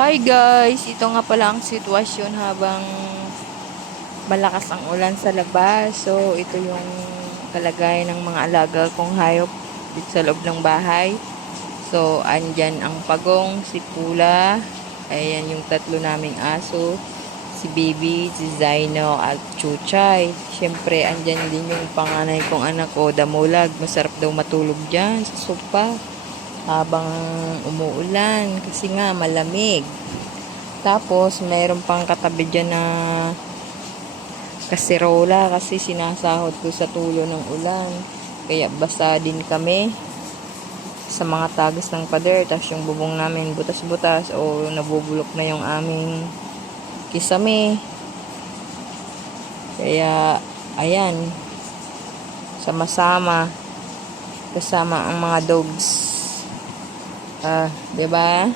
Hi guys! Ito nga pala ang sitwasyon habang malakas ang ulan sa labas. So, ito yung kalagayan ng mga alaga kong hayop dito sa loob ng bahay. So, andyan ang pagong, si Pula, ayan yung tatlo naming aso, si Baby, si Zaino, at Chuchay. Siyempre, andyan din yung panganay kong anak ko, Damulag. Masarap daw matulog dyan sa sopa habang umuulan kasi nga malamig. Tapos, mayroon pang katabi dyan na kaserola kasi sinasahod ko sa tulo ng ulan. Kaya basa din kami sa mga tagas ng pader. Tapos yung bubong namin butas-butas o nabubulok na yung aming kisame. Kaya, ayan, sama-sama kasama ang mga dogs. Ah, 'di ba?